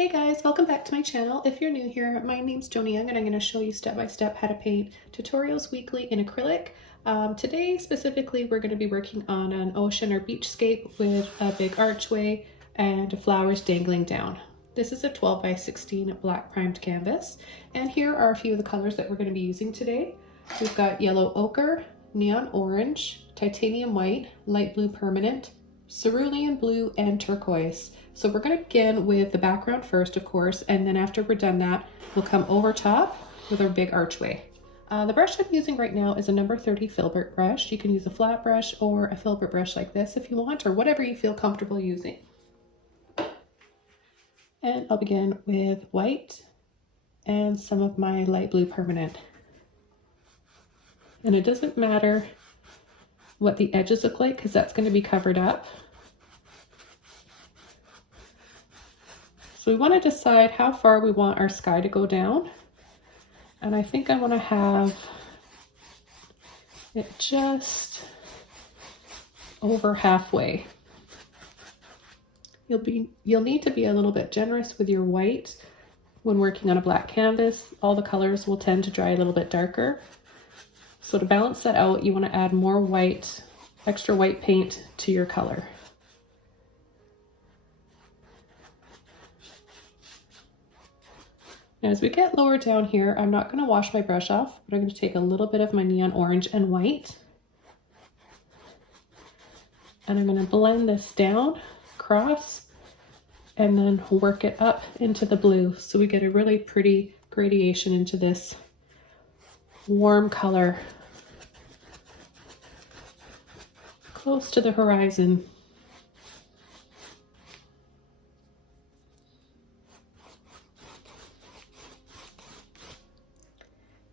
Hey guys, welcome back to my channel. If you're new here, my name's Joni and I'm going to show you step by step how to paint tutorials weekly in acrylic. Today specifically we're going to be working on an ocean or beachscape with a big archway and flowers dangling down. This is a 12 by 16 black primed canvas, and here are a few of the colors that we're going to be using today. We've got yellow ochre, neon orange, titanium white, light blue permanent, cerulean blue, and turquoise. So we're going to begin with the background first, of course, and then after we're done that, we'll come over top with our big archway. The brush I'm using right now is a number 30 filbert brush. You can use a flat brush or a filbert brush like this if you want, or whatever you feel comfortable using. And I'll begin with white and some of my light blue permanent. And it doesn't matter what the edges look like because that's going to be covered up. So we want to decide how far we want our sky to go down. And I think I want to have it just over halfway. You'll need to be a little bit generous with your white when working on a black canvas. All the colors will tend to dry a little bit darker. So to balance that out, you want to add more white, extra white paint to your color. Now, as we get lower down here, I'm not going to wash my brush off, but I'm going to take a little bit of my neon orange and white. And I'm going to blend this down, across, and then work it up into the blue. So we get a really pretty gradation into this warm color, close to the horizon.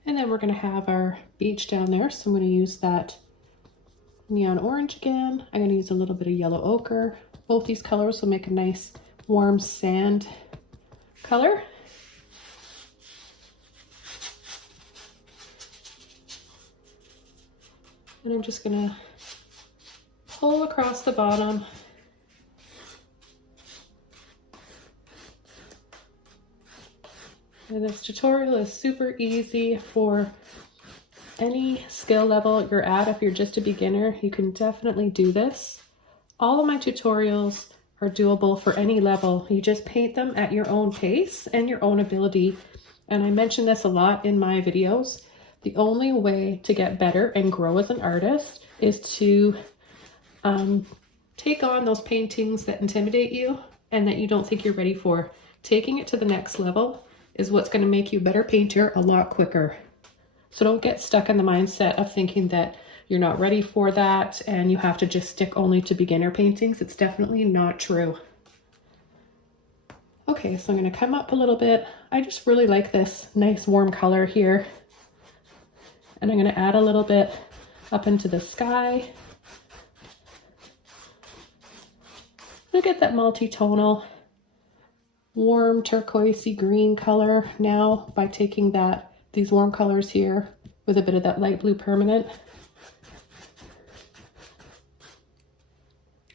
And then we're going to have our beach down there. So I'm going to use that neon orange again. I'm going to use a little bit of yellow ochre. Both these colors will make a nice warm sand color. And I'm just going to pull across the bottom. And this tutorial is super easy for any skill level you're at. If you're just a beginner, you can definitely do this. All of my tutorials are doable for any level. You just paint them at your own pace and your own ability. And I mention this a lot in my videos. The only way to get better and grow as an artist is to take on those paintings that intimidate you and that you don't think you're ready for. Taking it to the next level is what's going to make you a better painter a lot quicker. So don't get stuck in the mindset of thinking that you're not ready for that and you have to just stick only to beginner paintings. It's definitely not true. Okay, so I'm going to come up a little bit. I just really like this nice warm color here. And I'm going to add a little bit up into the sky. Look at that multi-tonal warm turquoisey green color now by taking these warm colors here with a bit of that light blue permanent.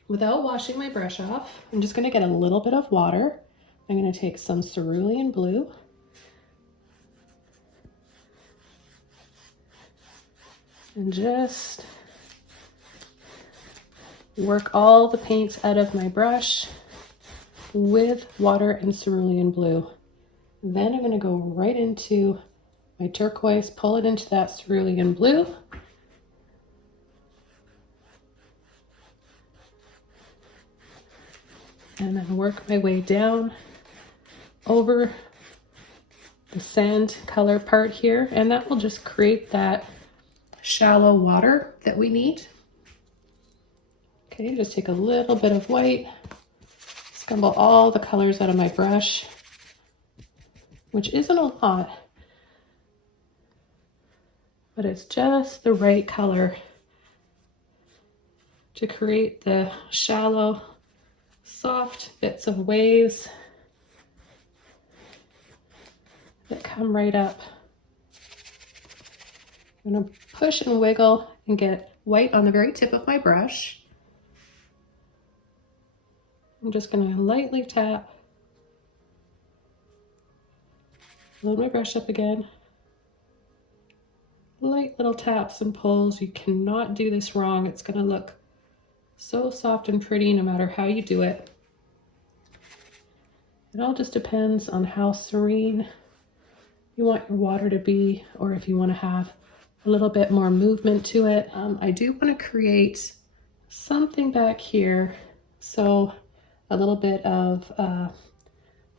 Without washing my brush off, I'm just going to get a little bit of water. I'm going to take some cerulean blue. And just work all the paint out of my brush with water and cerulean blue. Then I'm going to go right into my turquoise, pull it into that cerulean blue. And then work my way down over the sand color part here. And that will just create that shallow water that we need. Okay, just take a little bit of white, scumble all the colors out of my brush, which isn't a lot, but it's just the right color to create the shallow, soft bits of waves that come right up. I'm going to push and wiggle and get white on the very tip of my brush. I'm just going to lightly tap Load my brush up again. Light little taps and pulls. You cannot do this wrong. It's going to look so soft and pretty no matter how you do it. It all just depends on how serene you want your water to be, or if you want to have a little bit more movement to it. I do want to create something back here, so a little bit of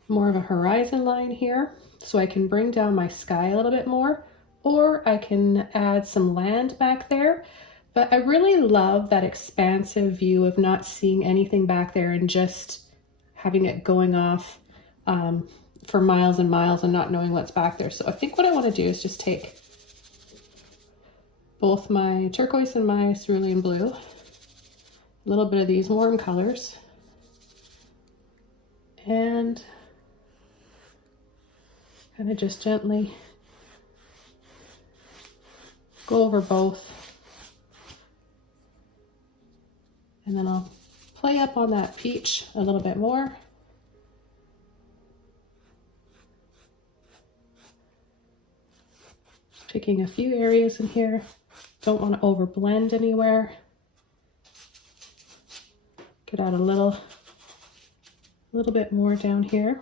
more of a horizon line here, so I can bring down my sky a little bit more, or I can add some land back there. But I really love that expansive view of not seeing anything back there and just having it going off for miles and miles and not knowing what's back there. So I think what I want to do is just take both my turquoise and my cerulean blue, a little bit of these warm colors, and kind of just gently go over both. And then I'll play up on that peach a little bit more. Picking a few areas in here. Don't want to over blend anywhere. Could add a little bit more down here.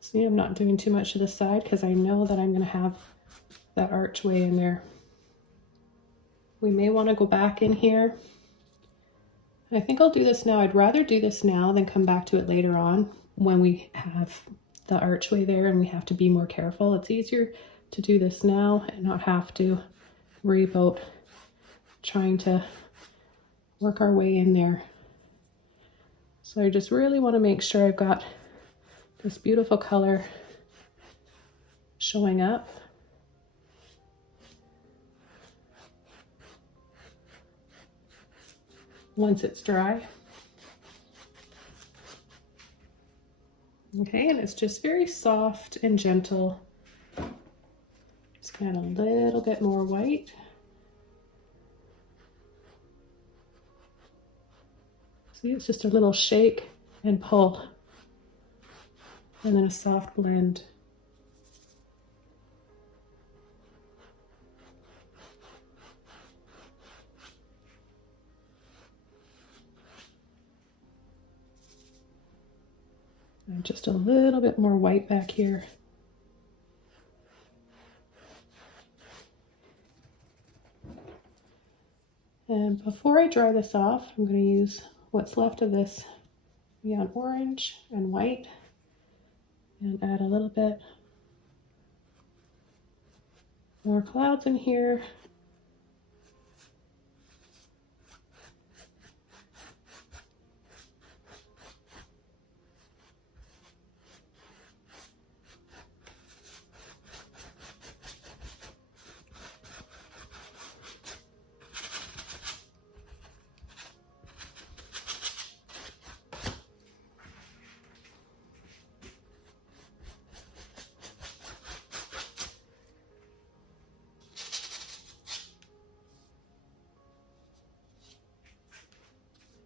See, I'm not doing too much to the side because I know that I'm going to have that archway in there. We may want to go back in here. I think I'll do this now. I'd rather do this now than come back to it later on when we have the archway there and we have to be more careful. It's easier to do this now and not have to worry about trying to work our way in there. So I just really want to make sure I've got this beautiful color showing up. Once it's dry. Okay, and it's just very soft and gentle. Just add a little bit more white. See, it's just a little shake and pull. And then a soft blend. And just a little bit more white back here. And before I dry this off, I'm going to use what's left of this neon orange and white and add a little bit more clouds in here.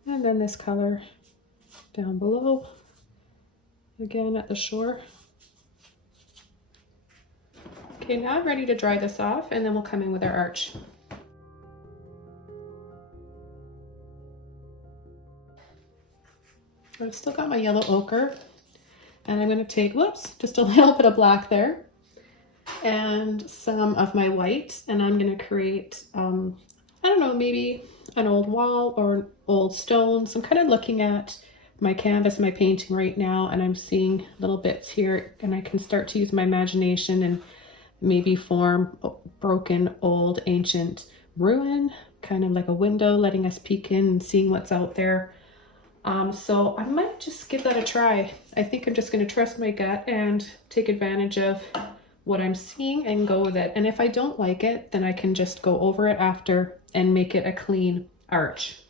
And then this color down below, again at the shore. Okay, now I'm ready to dry this off and then we'll come in with our arch. I've still got my yellow ochre and I'm going to take, whoops, just a little bit of black there and some of my white, and I'm going to create, I don't know, maybe an old wall or old stones. I'm kind of looking at my canvas, my painting right now, and I'm seeing little bits here, and I can start to use my imagination and maybe form a broken old ancient ruin, kind of like a window letting us peek in and seeing what's out there. So I might just give that a try. I think I'm just going to trust my gut and take advantage of what I'm seeing and go with it. And if I don't like it, then I can just go over it after and make it a clean arch.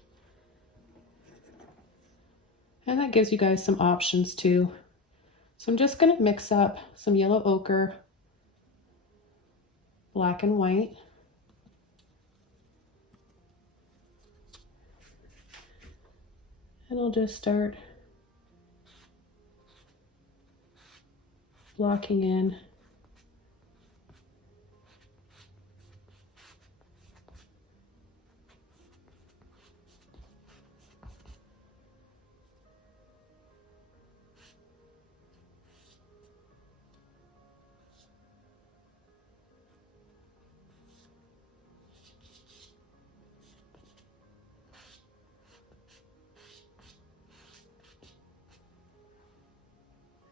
And that gives you guys some options too. So I'm just going to mix up some yellow ochre, black and white. And I'll just start blocking in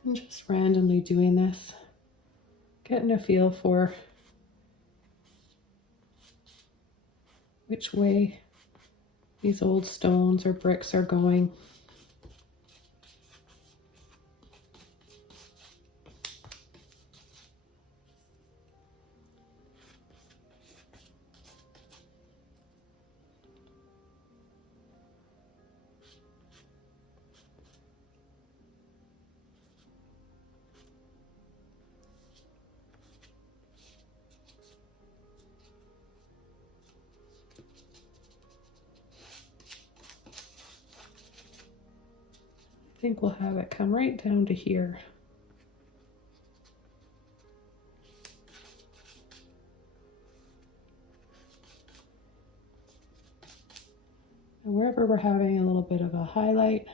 and just randomly doing this, getting a feel for which way these old stones or bricks are going. I think we'll have it come right down to here. And wherever we're having a little bit of a highlight,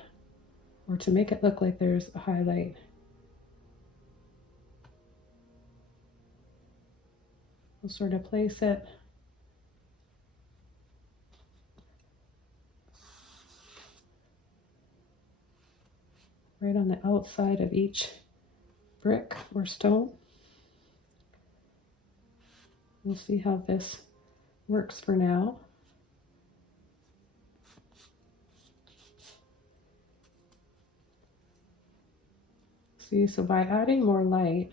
or to make it look like there's a highlight, we'll sort of place it right on the outside of each brick or stone. We'll see how this works for now. See, so by adding more light,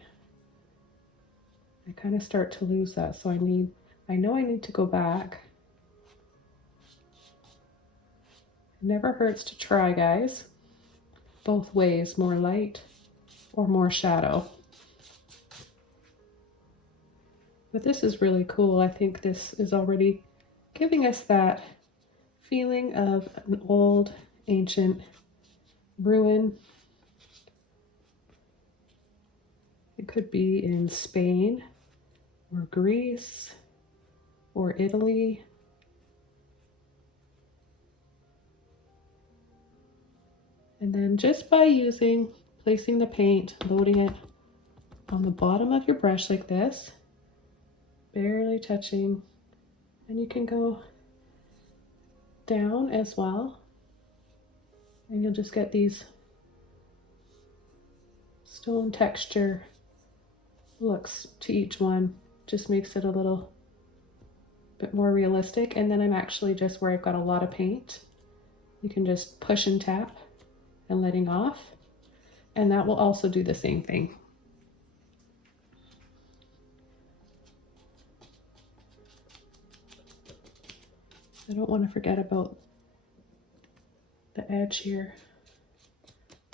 I kind of start to lose that. So I know I need to go back. It never hurts to try, guys. Both ways, more light or more shadow. But this is really cool. I think this is already giving us that feeling of an old, ancient ruin. It could be in Spain or Greece or Italy. And then just by placing the paint, loading it on the bottom of your brush like this, barely touching, and you can go down as well, and you'll just get these stone texture looks to each one. Just makes it a little bit more realistic. And then I'm actually just where I've got a lot of paint, you can just push and tap and letting off, and that will also do the same thing. I don't want to forget about the edge here.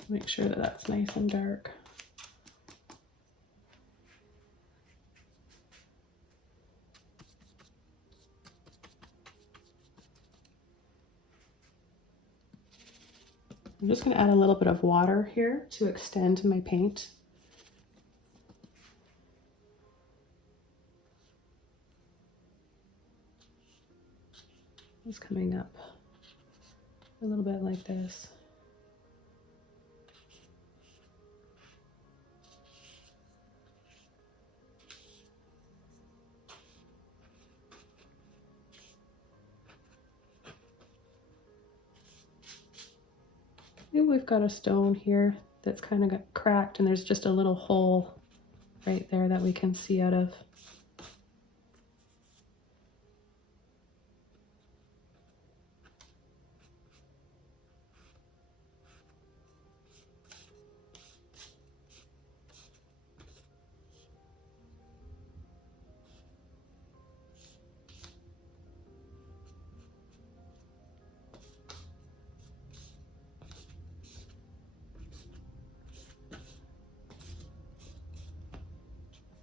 Make sure that that's nice and dark. I'm just going to add a little bit of water here to extend my paint. It's coming up a little bit like this. Maybe we've got a stone here that's kind of got cracked and there's just a little hole right there that we can see out of.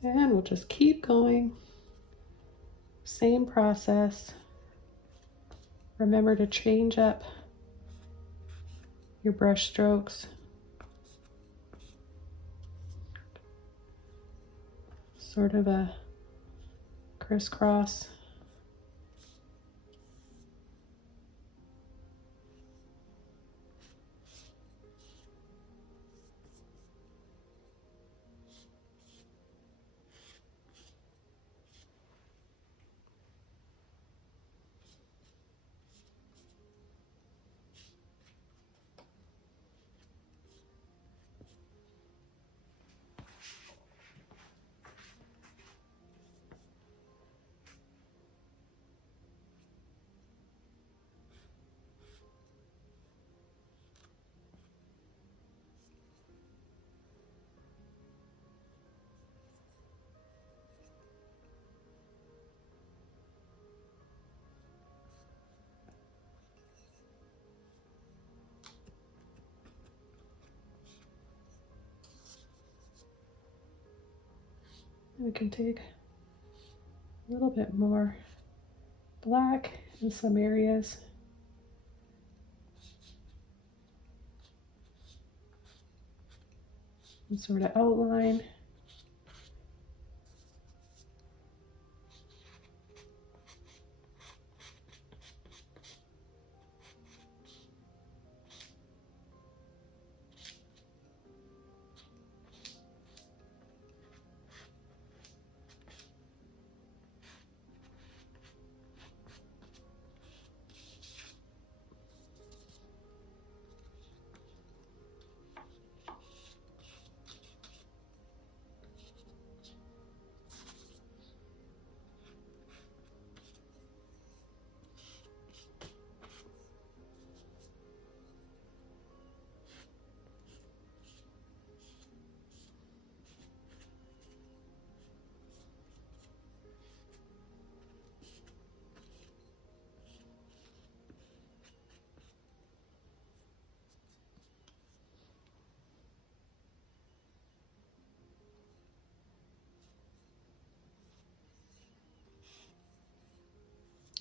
And we'll just keep going. Same process. Remember to change up your brush strokes. Sort of a crisscross. We can take a little bit more black in some areas. And sort of outline.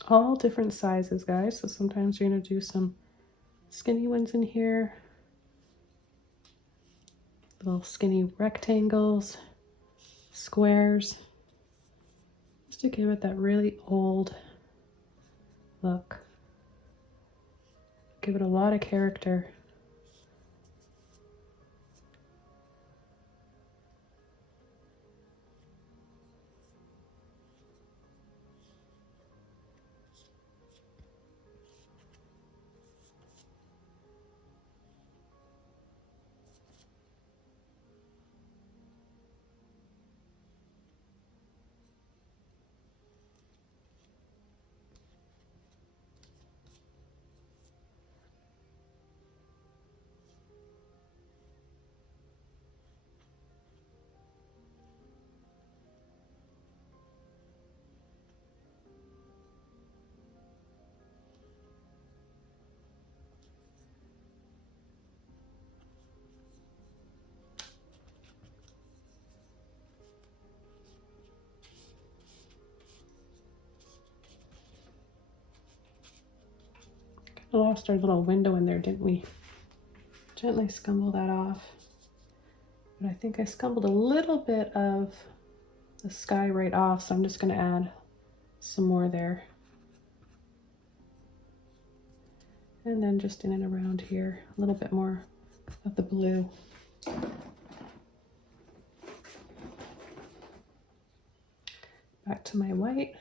All different sizes, guys. So sometimes you're going to do some skinny ones in here, little skinny rectangles, squares, just to give it that really old look. Give it a lot of character. Lost our little window in there, didn't we? Gently scumble that off. But I think I scumbled a little bit of the sky right off, so I'm just going to add some more there. And then just in and around here, a little bit more of the blue. Back to my white.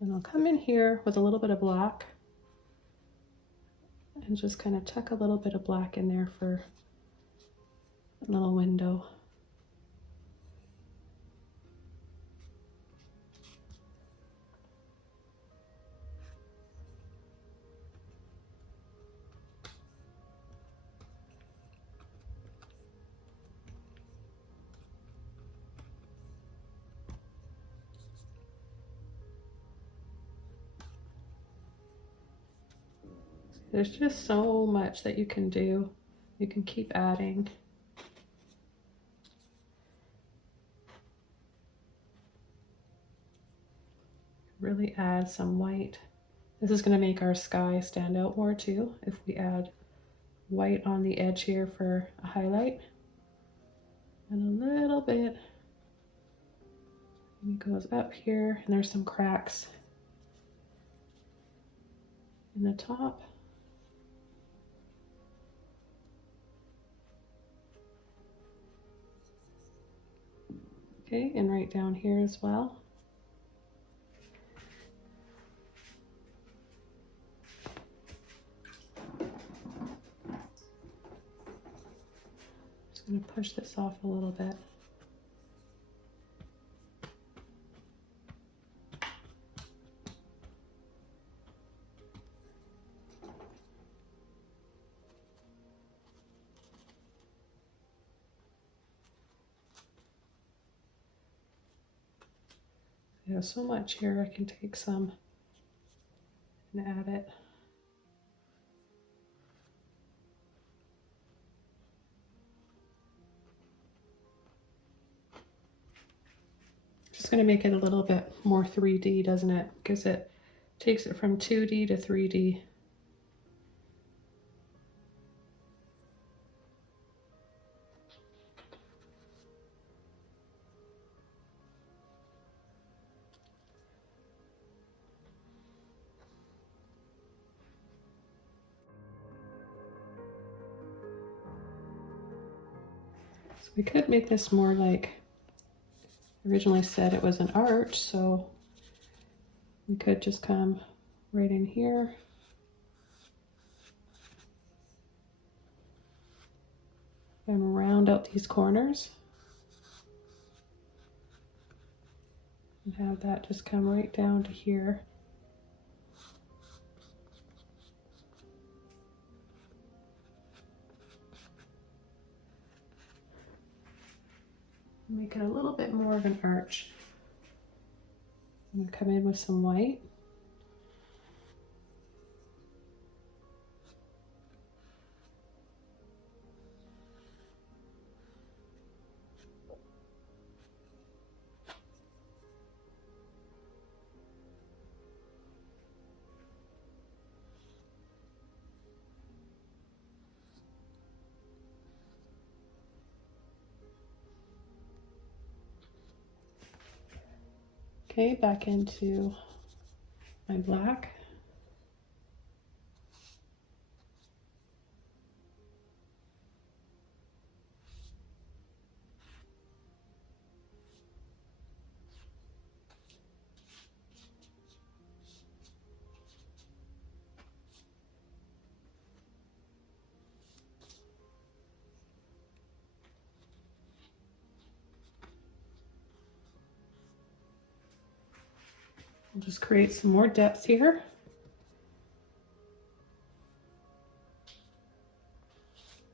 And I'll come in here with a little bit of black and just kind of tuck a little bit of black in there for a little window. There's just so much that you can do. You can keep adding. Really add some white. This is going to make our sky stand out more too if we add white on the edge here for a highlight. And a little bit. And it goes up here, and there's some cracks in the top. Okay, and right down here as well. Just going to push this off a little bit. There's so much here, I can take some and add it. Just going to make it a little bit more 3D, doesn't it? Because it takes it from 2D to 3D. So we could make this more like, originally said it was an arch, so we could just come right in here. And round out these corners. And have that just come right down to here. Make it a little bit more of an arch. I'm going to come in with some white. Okay, back into my black. We'll just create some more depth here.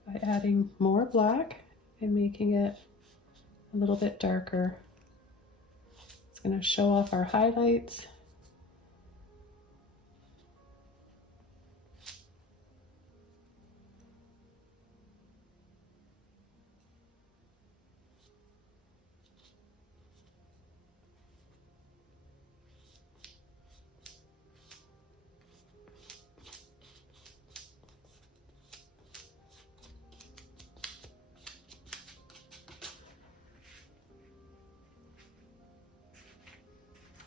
By adding more black and making it a little bit darker. It's going to show off our highlights.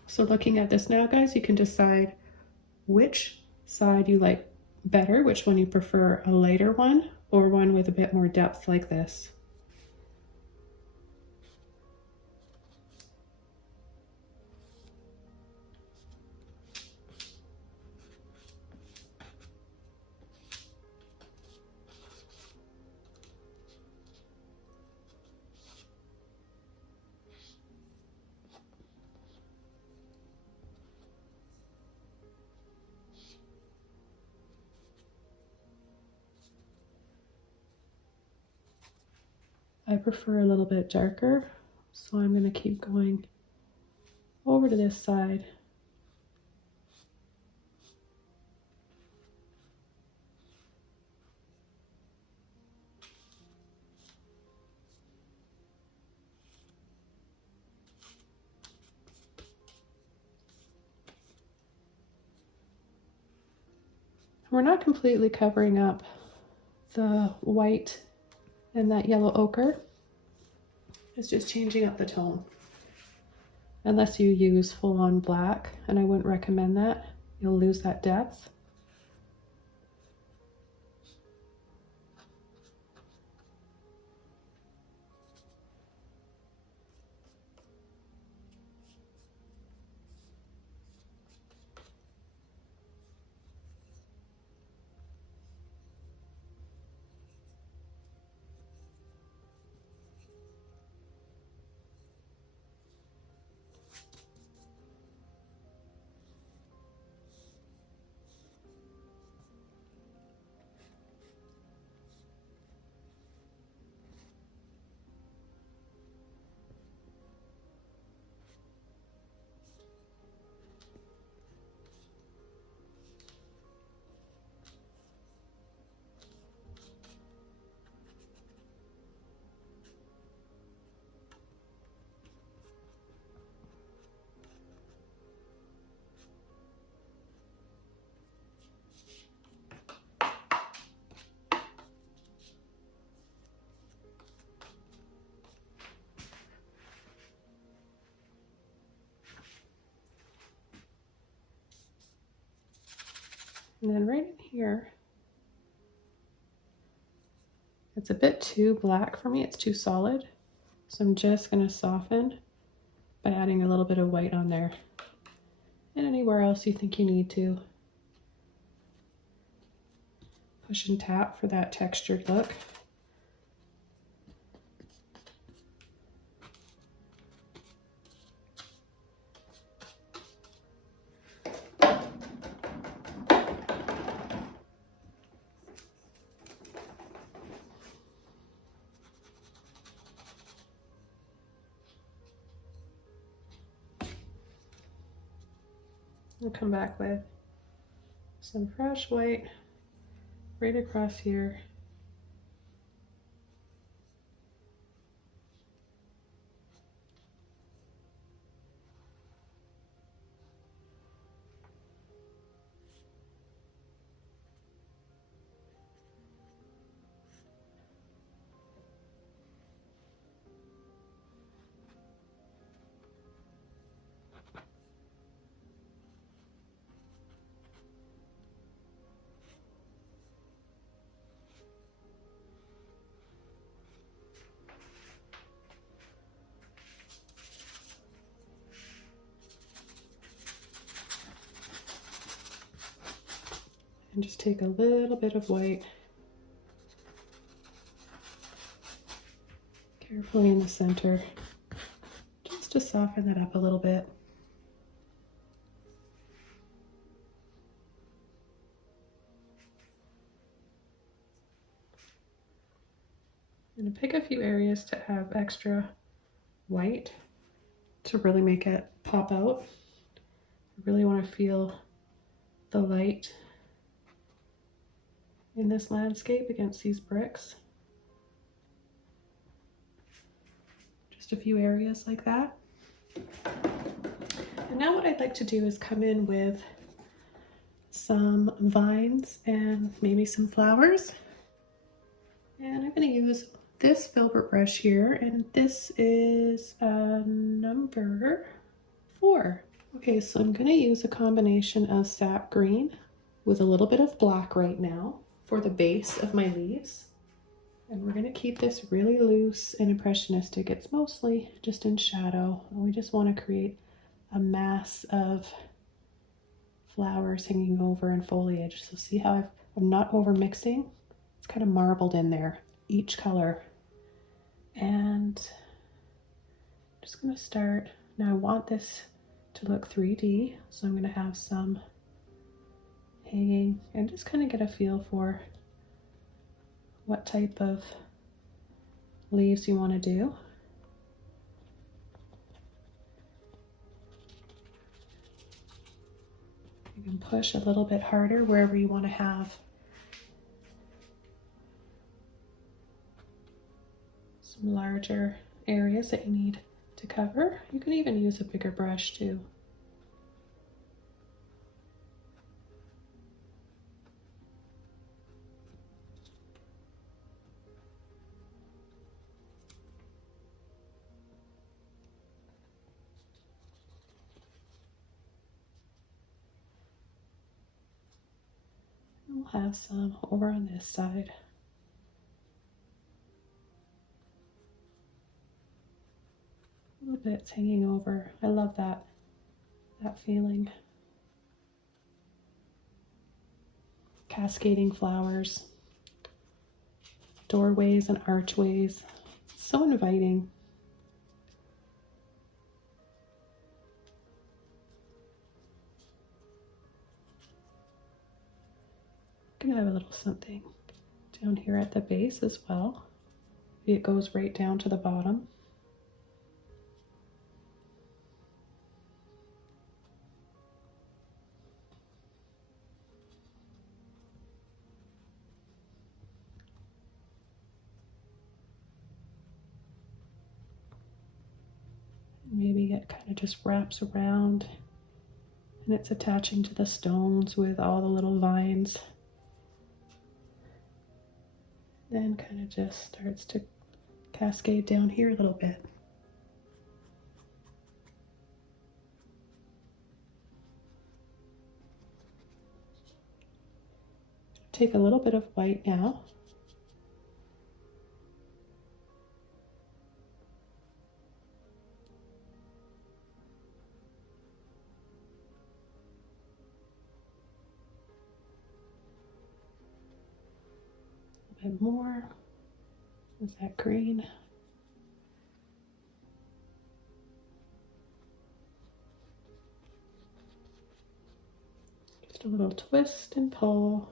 So looking at this now, guys, you can decide which side you like better, which one you prefer, a lighter one or one with a bit more depth like this. I prefer a little bit darker, so I'm going to keep going over to this side. We're not completely covering up the white and that yellow ochre. It's just changing up the tone. Unless you use full-on black, and I wouldn't recommend that. You'll lose that depth. And then right in here, it's a bit too black for me, it's too solid. So I'm just gonna soften by adding a little bit of white on there. And anywhere else you think you need to. Push and tap for that textured look. I'll come back with some fresh white right across here. And just take a little bit of white carefully in the center, just to soften that up a little bit. I'm going to pick a few areas to have extra white to really make it pop out. I really want to feel the light in this landscape against these bricks. Just a few areas like that. And now what I'd like to do is come in with some vines and maybe some flowers. And I'm going to use this filbert brush here, and this is number 4. Okay, so I'm going to use a combination of sap green with a little bit of black right now for the base of my leaves. And we're going to keep this really loose and impressionistic. It's mostly just in shadow. And we just want to create a mass of flowers hanging over and foliage. So see how I'm not over mixing? It's kind of marbled in there, each color. And I'm just going to start. Now I want this to look 3D, so I'm going to have some hanging and just kind of get a feel for what type of leaves you want to do. You can push a little bit harder wherever you want to have some larger areas that you need to cover. You can even use a bigger brush too. We'll have some over on this side. A little bit's hanging over. I love that feeling. Cascading flowers, doorways and archways. So inviting. Gonna have a little something down here at the base as well. It goes right down to the bottom. Maybe it kind of just wraps around and it's attaching to the stones with all the little vines. Then kind of just starts to cascade down here a little bit. Take a little bit of white now. A bit more. Is that green? Just a little twist and pull.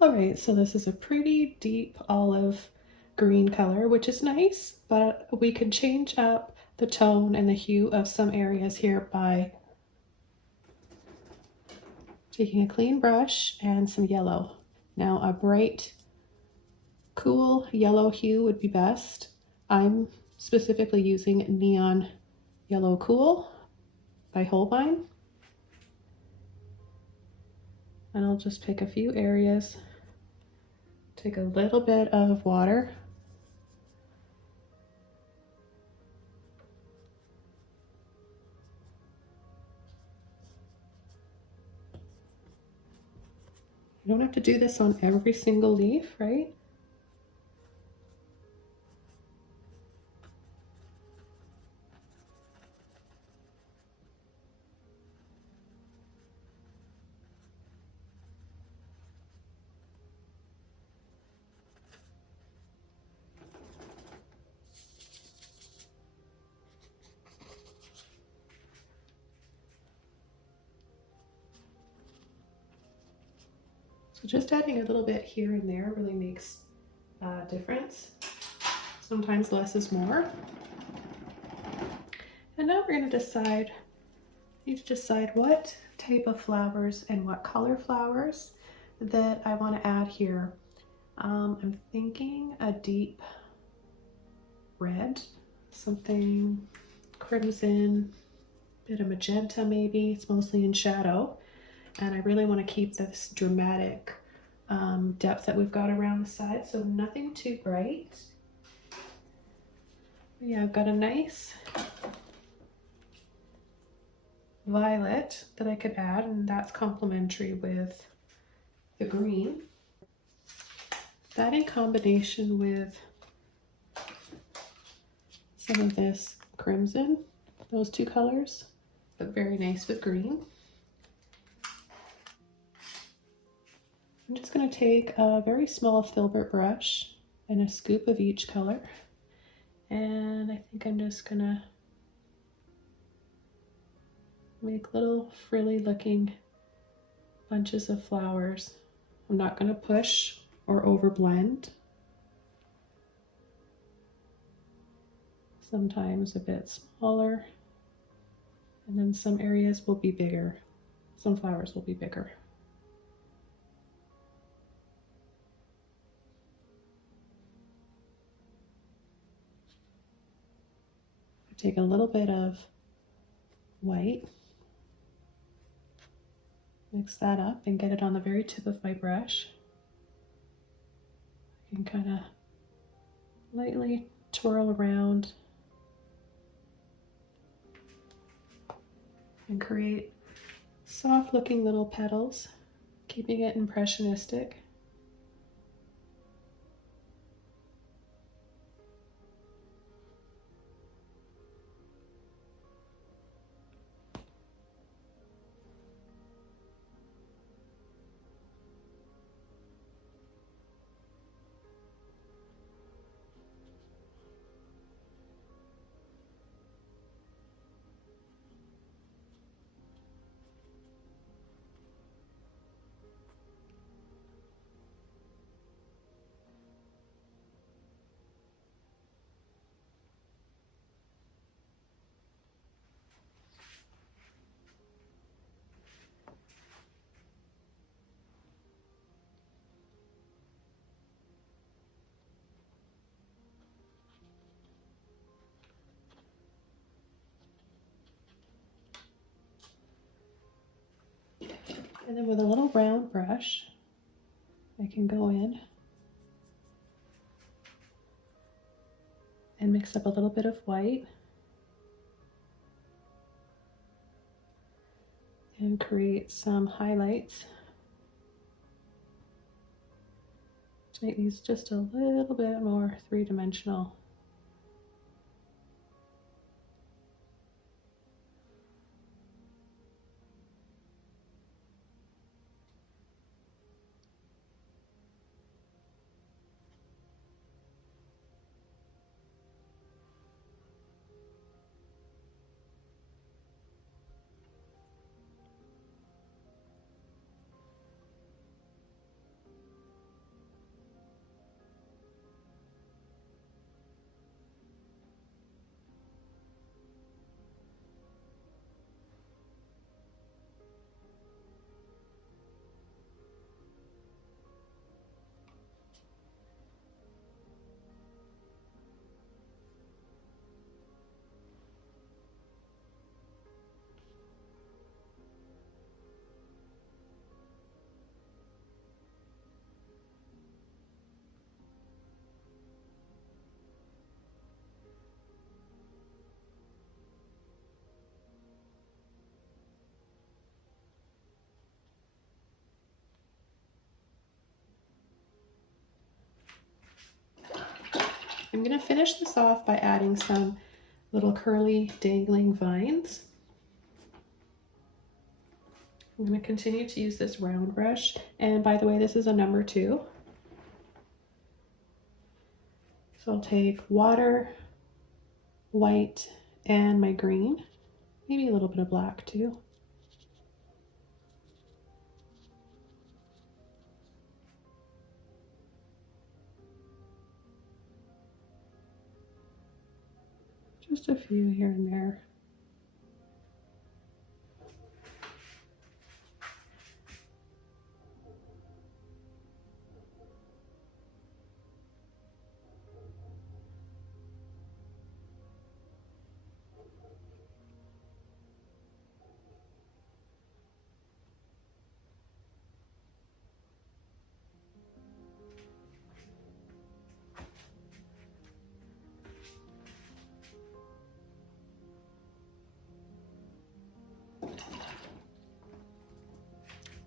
All right, so this is a pretty deep olive green color, which is nice, but we can change up the tone and the hue of some areas here by taking a clean brush and some yellow. Now a bright, cool yellow hue would be best. I'm specifically using Neon Yellow Cool by Holbein. And I'll just pick a few areas. Take a little bit of water. You don't have to do this on every single leaf, right? So just adding a little bit here and there really makes a difference. Sometimes less is more. And now we're going to decide what type of flowers and what color flowers that I want to add here. I'm thinking a deep red, something crimson, bit of magenta maybe. It's mostly in shadow, and I really want to keep this dramatic depth that we've got around the side, so nothing too bright. Yeah, I've got a nice violet that I could add, and that's complementary with the green. That in combination with some of this crimson, those two colors look very nice with green. I'm just going to take a very small filbert brush and a scoop of each color, and I think I'm just going to make little frilly looking bunches of flowers. I'm not going to push or over blend. Sometimes a bit smaller, and then some areas will be bigger. Some flowers will be bigger. Take a little bit of white, mix that up and get it on the very tip of my brush. I can kind of lightly twirl around and create soft looking little petals, keeping it impressionistic. And then with a little round brush, I can go in and mix up a little bit of white and create some highlights to make these just a little bit more three-dimensional. I'm going to finish this off by adding some little curly dangling vines. I'm going to continue to use this round brush, and by the way, this is a number 2. So I'll take water, white, and my green, maybe a little bit of black too. Just a few here and there.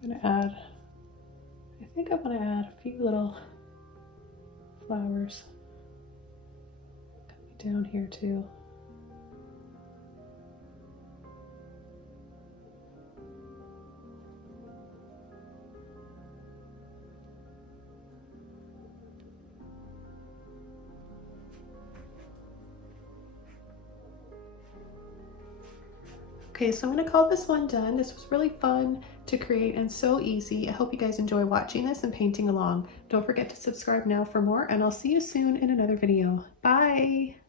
I'm gonna add, I think I want to add a few little flowers coming down here too. Okay, so I'm going to call this one done. This was really fun to create and so easy. I hope you guys enjoy watching this and painting along. Don't forget to subscribe now for more, and I'll see you soon in another video. Bye!